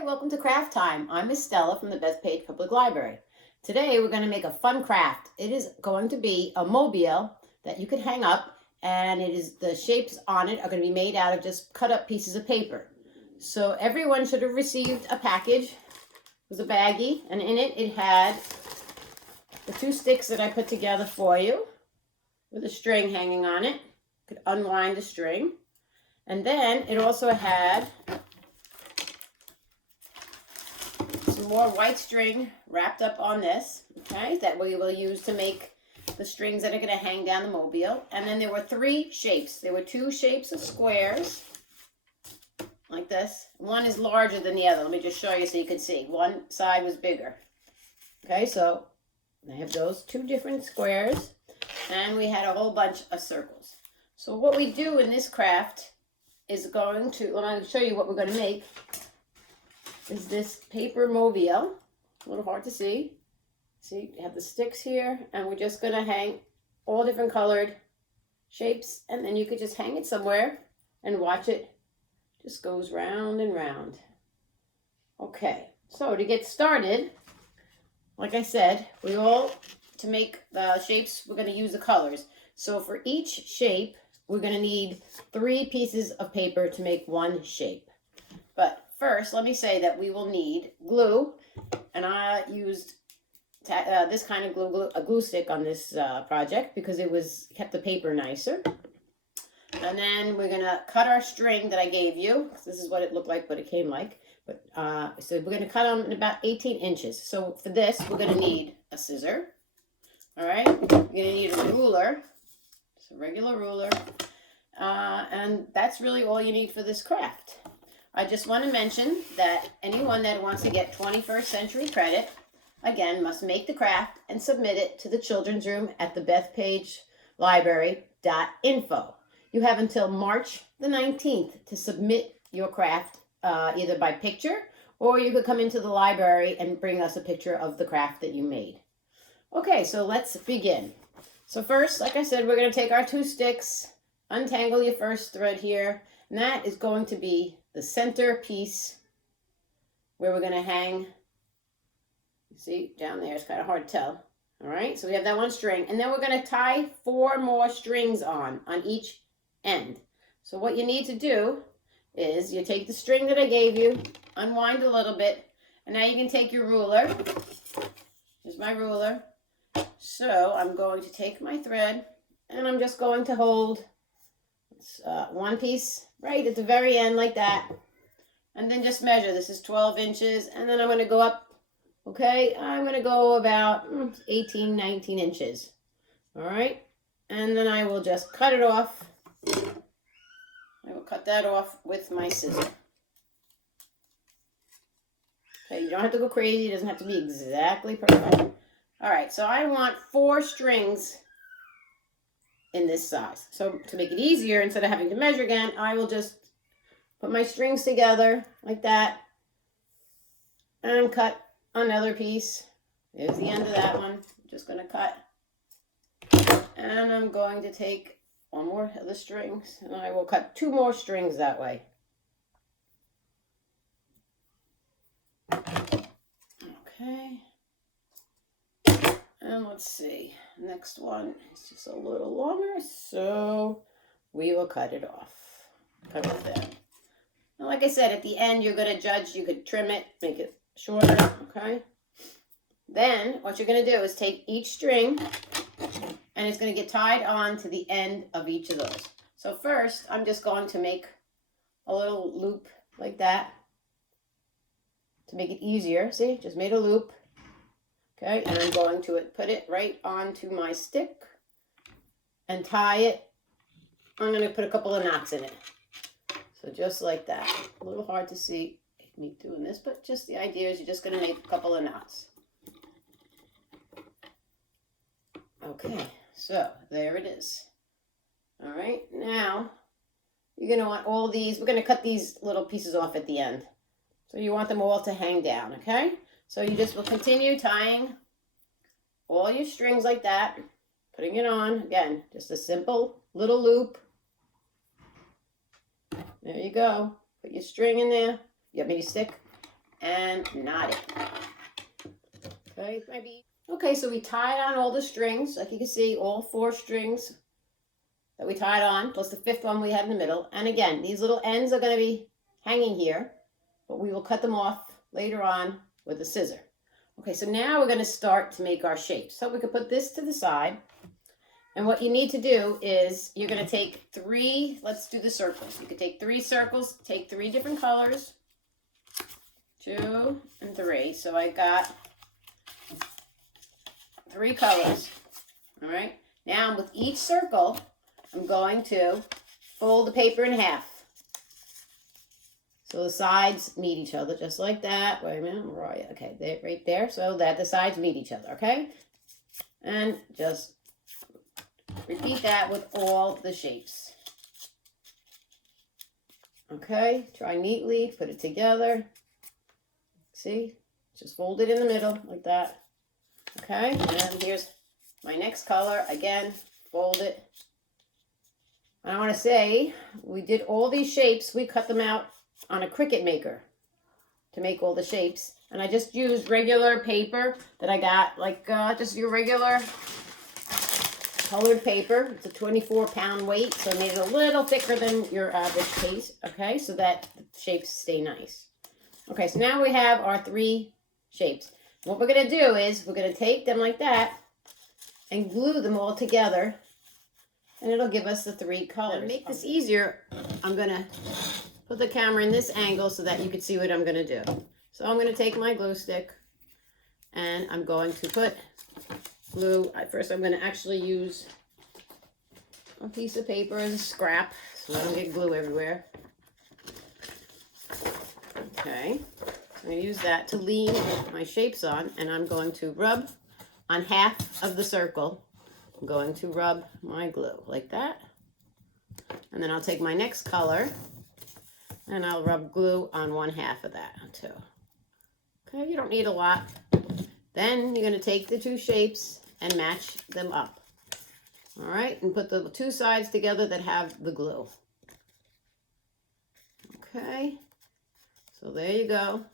Hi, welcome to Craft Time. I'm Miss Stella from the Bethpage Public Library. Today we're going to make a fun craft. It is going to be a mobile that you can hang up, and the shapes on it are going to be made out of just cut up pieces of paper. So everyone should have received a package. It was a baggie, and in it had the two sticks that I put together for you with a string hanging on it. You could unwind the string. And then it also had some more white string wrapped up on this, okay, that we will use to make the strings that are going to hang down the mobile. And then there were three shapes. There were two shapes of squares, like this. One is larger than the other. Let me just show you so you can see. One side was bigger. Okay, so I have those two different squares, and we had a whole bunch of circles. So what we do in this craft is I'm going to show you what we're going to make. Is this paper mobile. A little hard to see. See, you have the sticks here, and we're just going to hang all different colored shapes, and then you could just hang it somewhere and watch it. Just goes round and round. Okay, so to get started, like I said, to make the shapes, we're going to use the colors. So for each shape, we're going to need 3 pieces of paper to make one shape. But first, let me say that we will need glue, and I used this kind of a glue stick on this project because it kept the paper nicer. And then we're gonna cut our string that I gave you. This is what it looked like, what it came like. But so we're gonna cut them in about 18 inches. So for this, we're gonna need a scissor. All right, we're gonna need a ruler, just a regular ruler, and that's really all you need for this craft. I just want to mention that anyone that wants to get 21st century credit, again, must make the craft and submit it to the children's room at the Bethpage Library.info. You have until March the 19th to submit your craft either by picture, or you could come into the library and bring us a picture of the craft that you made. Okay, so let's begin. So first, like I said, we're going to take our 2 sticks, untangle your first thread here, and that is going to be the center piece where we're going to hang. You see down there, it's kind of hard to tell. All right, so we have that one string, and then we're going to tie 4 more strings on each end. So what you need to do is you take the string that I gave you, unwind a little bit, and now you can take your ruler. Here's my ruler. So I'm going to take my thread, and I'm just going to hold one piece right at the very end like that, and then just measure. This is 12 inches, and then I'm going to go up. Okay, I'm going to go about 18, 19 inches. All right, and then I will just cut it off. I will cut that off with my scissor. Okay, you don't have to go crazy. It doesn't have to be exactly perfect. All right, so I want 4 strings in this size. So to make it easier, instead of having to measure again, I will just put my strings together like that and cut another piece. There's the end of that one. I'm just going to cut. And I'm going to take one more of the strings, and I will cut 2 more strings that way. Okay. And let's see. Next one is just a little longer, so we will cut it off. Cut it there. And like I said, at the end, you're going to judge. You could trim it, make it shorter, okay? Then what you're going to do is take each string, and it's going to get tied on to the end of each of those. So first, I'm just going to make a little loop like that to make it easier. See, just made a loop. Okay, and I'm going to put it right onto my stick and tie it. I'm going to put a couple of knots in it. So just like that. A little hard to see me doing this, but just the idea is you're just going to make a couple of knots. Okay, so there it is. All right, now you're going to want all these. We're going to cut these little pieces off at the end. So you want them all to hang down, okay? So you just will continue tying all your strings like that, putting it on. Again, just a simple little loop. There you go. Put your string in there. You want me to stick? and knot it. Okay, maybe. Okay, so we tied on all the strings. Like you can see, all 4 strings that we tied on, plus the 5th one we had in the middle. And again, these little ends are going to be hanging here, but we will cut them off later on with a scissor. Okay, so now we're going to start to make our shape. So we can put this to the side. And what you need to do is you're going to take 3, let's do the circles. You can take 3 circles, take 3 different colors, 2 and 3. So I got 3 colors. All right. Now with each circle, I'm going to fold the paper in half. So the sides meet each other just like that. Wait a minute, where are you? Okay, there, right there, so that the sides meet each other, okay? And just repeat that with all the shapes. Okay, try neatly, put it together. See, just fold it in the middle like that. Okay, and here's my next color. Again, fold it. I want to say, we did all these shapes, we cut them out on a Cricut maker to make all the shapes, and I just used regular paper that I got, like just your regular colored paper. It's a 24-pound weight, so I made it a little thicker than your average case, okay, so that the shapes stay nice. Okay, so now we have our 3 shapes. What we're going to do is we're going to take them like that and glue them all together, and it'll give us the 3 colors. To make this easier, I'm going to put the camera in this angle so that you can see what I'm going to do. So I'm going to take my glue stick and I'm going to put glue. First, I'm going to actually use a piece of paper as a scrap so I don't get glue everywhere. Okay, so I'm going to use that to lean my shapes on, and I'm going to rub on half of the circle. I'm going to rub my glue like that. And then I'll take my next color and I'll rub glue on 1/2 of that too. Okay, you don't need a lot. Then you're going to take the 2 shapes and match them up. All right, and put the 2 sides together that have the glue. Okay, so there you go.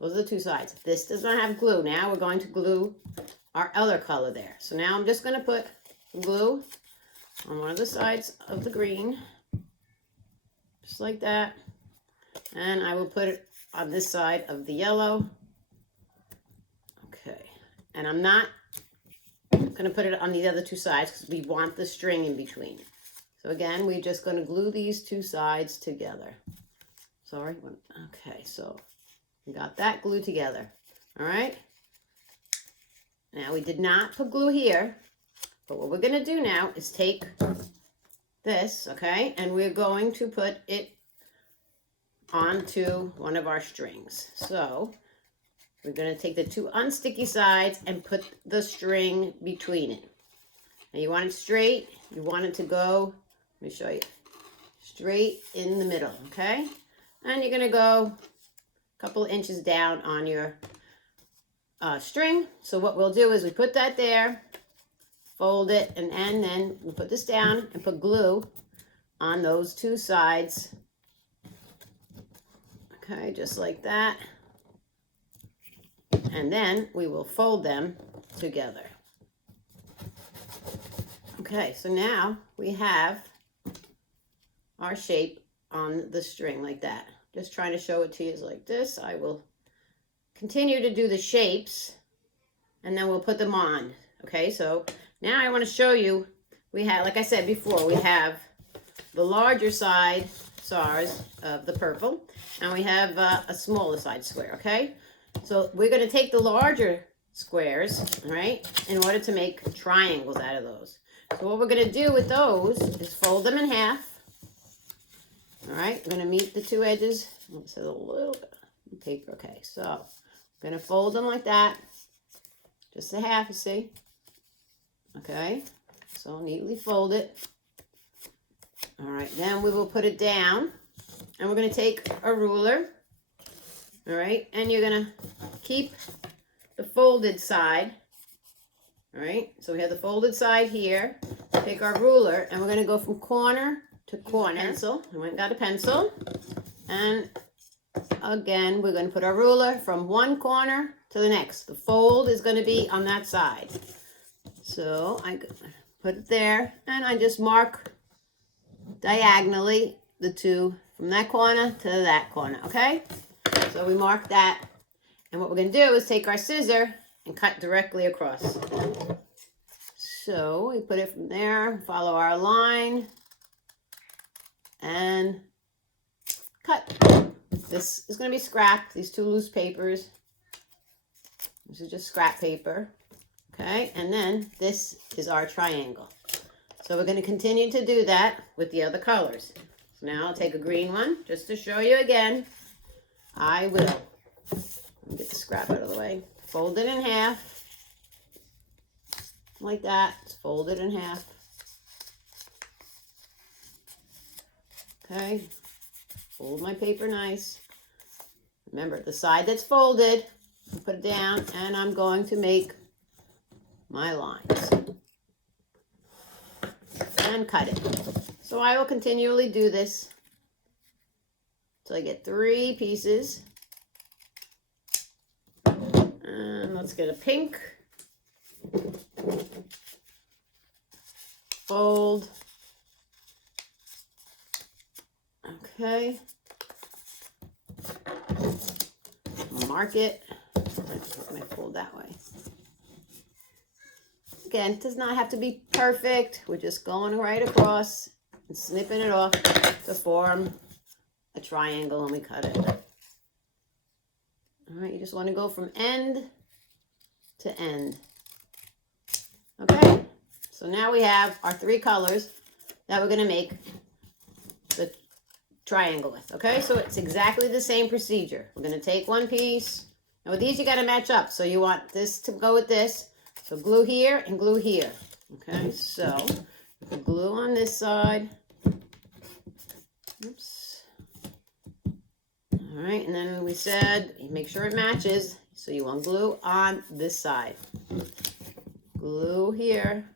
Those are the 2 sides. This does not have glue. Now we're going to glue our other color there. So now I'm just going to put glue on one of the sides of the green, just like that. And I will put it on this side of the yellow. Okay, and I'm not going to put it on the other 2 sides because we want the string in between. So again, we're just going to glue these 2 sides together. Sorry. Okay, so we got that glued together. All right. Now we did not put glue here, but what we're going to do now is take this, okay, and we're going to put it onto one of our strings. So we're going to take the 2 unsticky sides and put the string between it. Now you want it straight. You want it to go, let me show you, straight in the middle, okay? And you're going to go a couple inches down on your string. So what we'll do is we put that there, fold it, and then we'll put this down and put glue on those 2 sides. Okay, just like that. And then we will fold them together. Okay, so now we have our shape on the string like that. Just trying to show it to you like this. I will continue to do the shapes and then we'll put them on. Okay, so now I want to show you, we have, like I said before, we have the larger side stars of the purple, and we have a smaller side square, okay? So we're going to take the larger squares, all right, in order to make triangles out of those. So what we're going to do with those is fold them in half. All right, we're going to meet the 2 edges. Let's have a little bit of paper. Okay, so I'm going to fold them like that. Just a half, you see? Okay, so neatly fold it. All right, then we will put it down, and we're going to take a ruler. All right, and you're going to keep the folded side. All right, so we have the folded side here. Take our ruler, and we're going to go from corner to corner. Pencil. I went and got a pencil, and Again, we're going to put our ruler from one corner to the next. The fold is going to be on that side. So I put it there, and I just mark diagonally the two from that corner to that corner, okay? So we mark that, and what we're going to do is take our scissor and cut directly across. So we put it from there, follow our line, and cut. This is going to be scrap, these two loose papers. This is just scrap paper. Okay, and then this is our triangle. So we're going to continue to do that with the other colors. So now I'll take a green one just to show you again. I will. Let me get the scrap out of the way. Fold it in half. Like that. Just fold it in half. Okay. Fold my paper nice. Remember, the side that's folded, put it down, and I'm going to make my lines and cut it. So I will continually do this until I get 3 pieces. And let's get a pink. Fold. Okay. Mark it. I fold that way. Again, it does not have to be perfect. We're just going right across and snipping it off to form a triangle when we cut it. All right, you just want to go from end to end. Okay, so now we have our 3 colors that we're going to make the triangle with. Okay, so it's exactly the same procedure. We're going to take one piece. Now with these, you got to match up. So you want this to go with this. So glue here and glue here. Okay, so put glue on this side. Oops. All right, and then we said make sure it matches. So you want glue on this side. Glue here.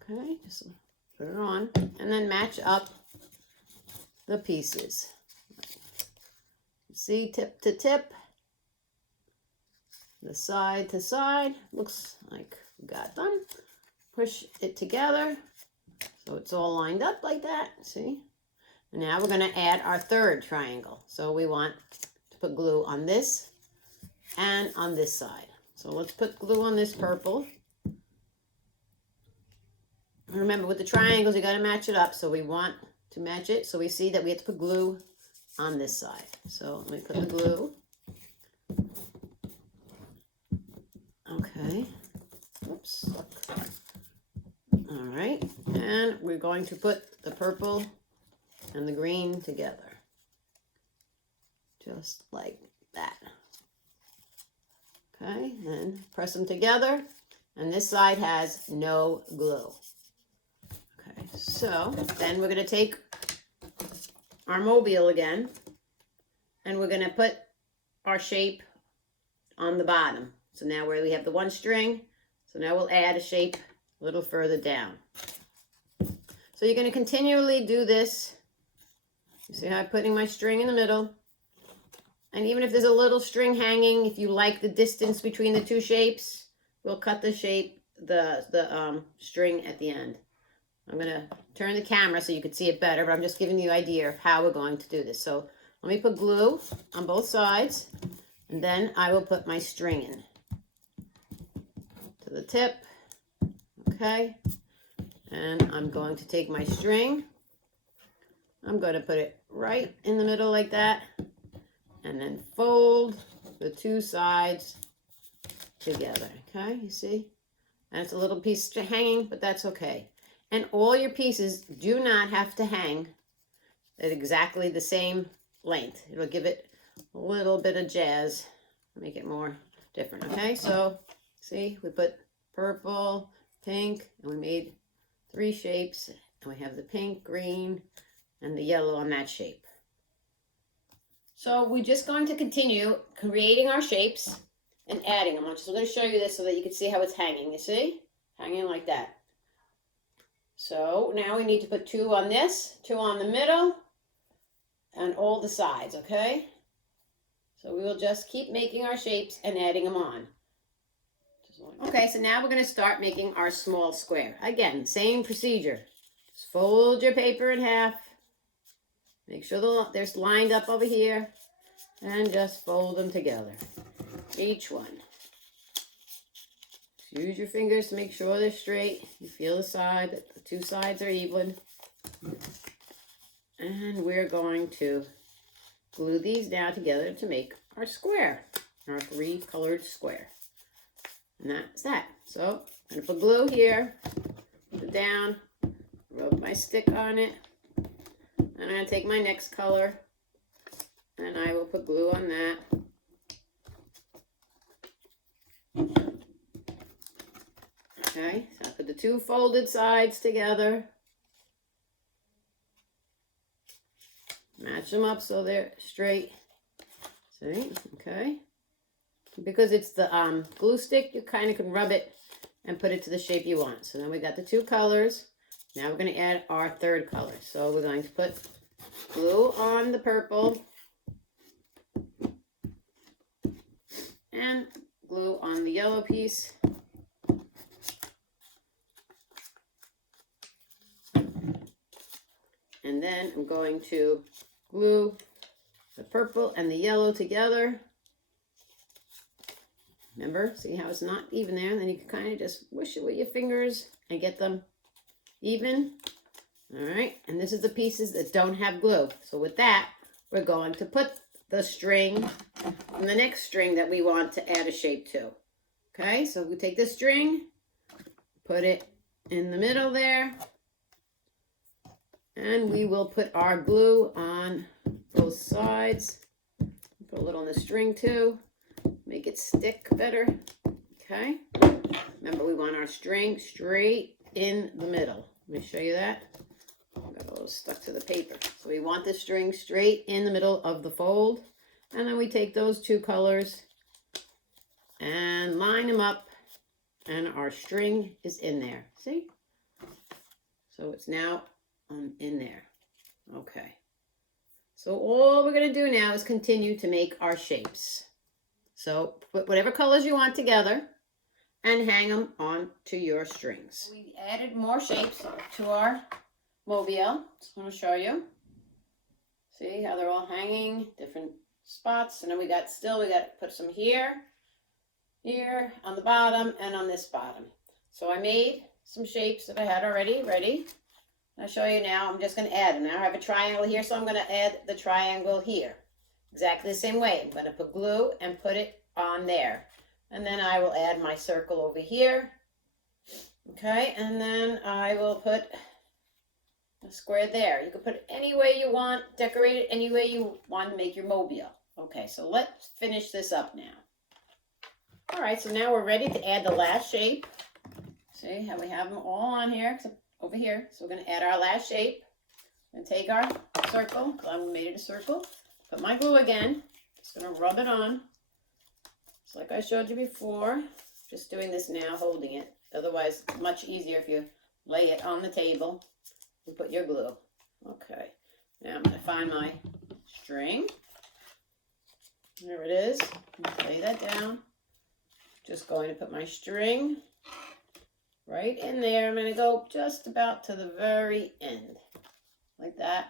Okay, just put it on. And then match up the pieces. See, tip to tip. The side to side. Looks like we got them. Push it together so it's all lined up like that. See? And now we're going to add our 3rd triangle. So we want to put glue on this and on this side. So let's put glue on this purple. Remember, with the triangles, you got to match it up. So we want to match it. So we see that we have to put glue on this side. So let me put the glue. Okay. Oops. All right. And we're going to put the purple and the green together. Just like that. Okay. And press them together. And this side has no glue. Okay. So then we're going to take our mobile again. And we're going to put our shape on the bottom. So now where we have the 1 string, so now we'll add a shape a little further down. So you're going to continually do this. You see how I'm putting my string in the middle? And even if there's a little string hanging, if you like the distance between the 2 shapes, we'll cut the shape, the string at the end. I'm going to turn the camera so you can see it better, but I'm just giving you an idea of how we're going to do this. So let me put glue on both sides, and then I will put my string in. To the tip, okay, and I'm going to take my string, I'm going to put it right in the middle like that, and then fold the 2 sides together, okay, you see, and it's a little piece hanging, but that's okay, and all your pieces do not have to hang at exactly the same length. It'll give it a little bit of jazz, make it more different, okay, so see, we put purple, pink, and we made 3 shapes, and we have the pink, green, and the yellow on that shape. So we're just going to continue creating our shapes and adding them. So I'm going to show you this so that you can see how it's hanging, you see? Hanging like that. So now we need to put 2 on this, 2 on the middle, on all the sides, okay? So we will just keep making our shapes and adding them on. Okay, so now we're going to start making our small square. Again, same procedure. Just fold your paper in half. Make sure they're lined up over here. And just fold them together. Each one. Just use your fingers to make sure they're straight. You feel the side, that the two sides are even. And we're going to glue these now together to make our square. Our 3-colored square. And that's that. So I'm going to put glue here, put it down, rub my stick on it, and I'm going to take my next color, and I will put glue on that. Okay, so I put the 2 folded sides together, match them up so they're straight. See, okay. Because it's the glue stick, you kind of can rub it and put it to the shape you want. So then we got the 2 colors. Now we're going to add our 3rd color. So we're going to put glue on the purple and glue on the yellow piece. And then I'm going to glue the purple and the yellow together. Remember, see how it's not even there? Then you can kind of just whoosh it with your fingers and get them even. All right, and this is the pieces that don't have glue. So with that, we're going to put the string on the next string that we want to add a shape to. Okay, so we take the string, put it in the middle there, and we will put our glue on both sides. Put a little on the string too. Make it stick better, okay? Remember, we want our string straight in the middle. Let me show you that. I got a little stuck to the paper. So we want the string straight in the middle of the fold. And then we take those 2 colors and line them up. And our string is in there. See? So it's now in there. Okay. So all we're going to do now is continue to make our shapes. So put whatever colors you want together and hang them onto your strings. We added more shapes to our mobile. Just want to show you. See how they're all hanging, different spots. And then we got to put some here, on the bottom, and on this bottom. So I made some shapes that I had already ready. I'll show you now. I'm just going to add them. Now I have a triangle here, so I'm going to add the triangle here. Exactly the same way. I'm going to put glue and put it on there. And then I will add my circle over here. Okay, and then I will put a square there. You can put it any way you want, decorate it any way you want to make your mobile. Okay, so let's finish this up now. All right, so now we're ready to add the last shape. See how we have them all on here, except over here. So we're going to add our last shape. And take our circle. I made it a circle. Put my glue again. Just going to rub it on. Just like I showed you before. Just doing this now, holding it. Otherwise, it's much easier if you lay it on the table and put your glue. Okay. Now I'm going to find my string. There it is. Lay that down. Just going to put my string right in there. I'm going to go just about to the very end. Like that.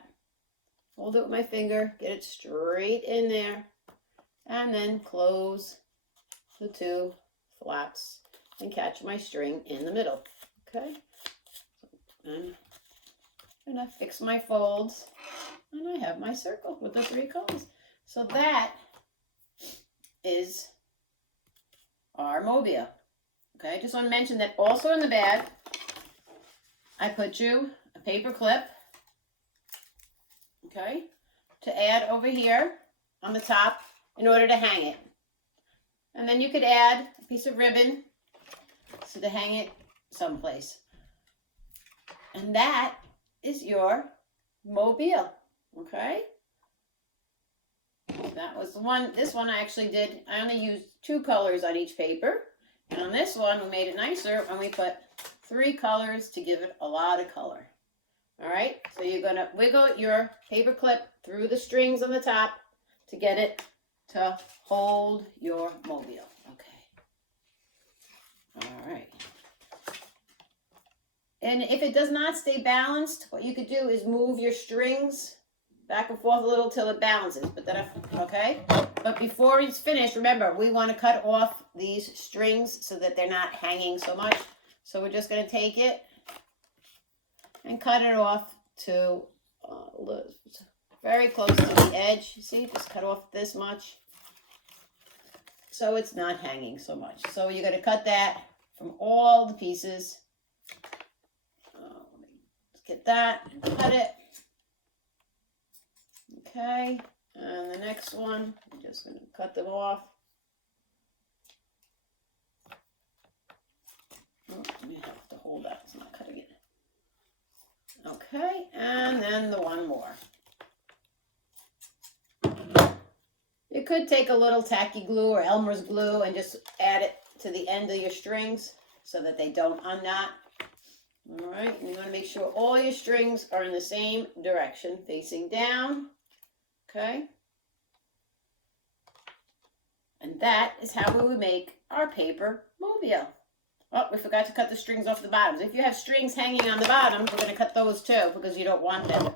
Hold it with my finger. Get it straight in there. And then close the 2 flaps and catch my string in the middle. Okay. And I'm going to fix my folds. And I have my circle with the 3 colors. So that is our mobile. Okay. I just want to mention that also in the bag, I put you a paper clip. Okay, to add over here on the top in order to hang it. And then you could add a piece of ribbon so to hang it someplace. And that is your mobile, okay? That was the one, this one I actually did, I only used 2 colors on each paper. And on this one, we made it nicer and we put 3 colors to give it a lot of color. All right, so you're gonna wiggle your paper clip through the strings on the top to get it to hold your mobile. Okay. All right. And if it does not stay balanced, what you could do is move your strings back and forth a little till it balances. But then, okay? But before it's finished, remember, we want to cut off these strings so that they're not hanging so much. So we're just going to take it and cut it off to very close to the edge. See, just cut off this much so it's not hanging so much. So you're going to cut that from all the pieces. Let's get that and cut it. Okay, and the next one, I'm just going to cut them off. Oh, you have to hold that, it's not cutting it. Okay, and then the one more. You could take a little tacky glue or Elmer's glue and just add it to the end of your strings so that they don't unknot. All right, and you want to make sure all your strings are in the same direction, facing down. Okay. And that is how we would make our paper mobile. Oh, we forgot to cut the strings off the bottoms. If you have strings hanging on the bottom, we're going to cut those too because you don't want them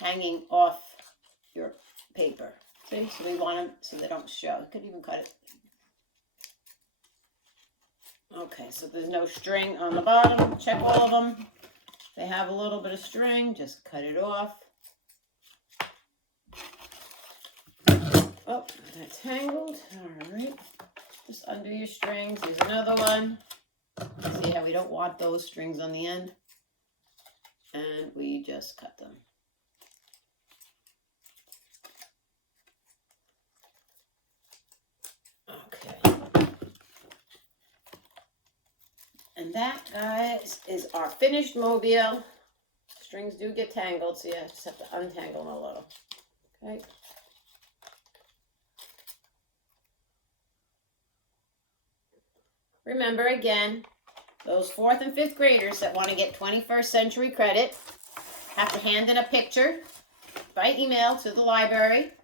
hanging off your paper. See? So we want them so they don't show. You could even cut it. Okay, so there's no string on the bottom. Check all of them. They have a little bit of string. Just cut it off. Oh, that's tangled. All right. Just undo your strings. Here's another one. See how we don't want those strings on the end? And we just cut them. Okay. And that, guys, is our finished mobile. Strings do get tangled, so you just have to untangle them a little. Okay. Remember, again, those 4th and 5th graders that want to get 21st century credit have to hand in a picture by email to the library.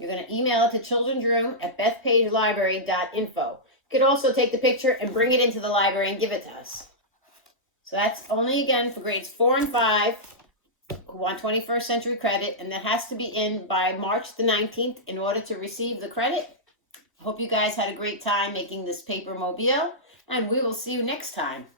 You're going to email it to childrensroom@bethpagelibrary.info. You could also take the picture and bring it into the library and give it to us. So that's only, again, for grades 4 and 5 who want 21st century credit, and that has to be in by March the 19th in order to receive the credit. Hope you guys had a great time making this paper mobile, and we will see you next time.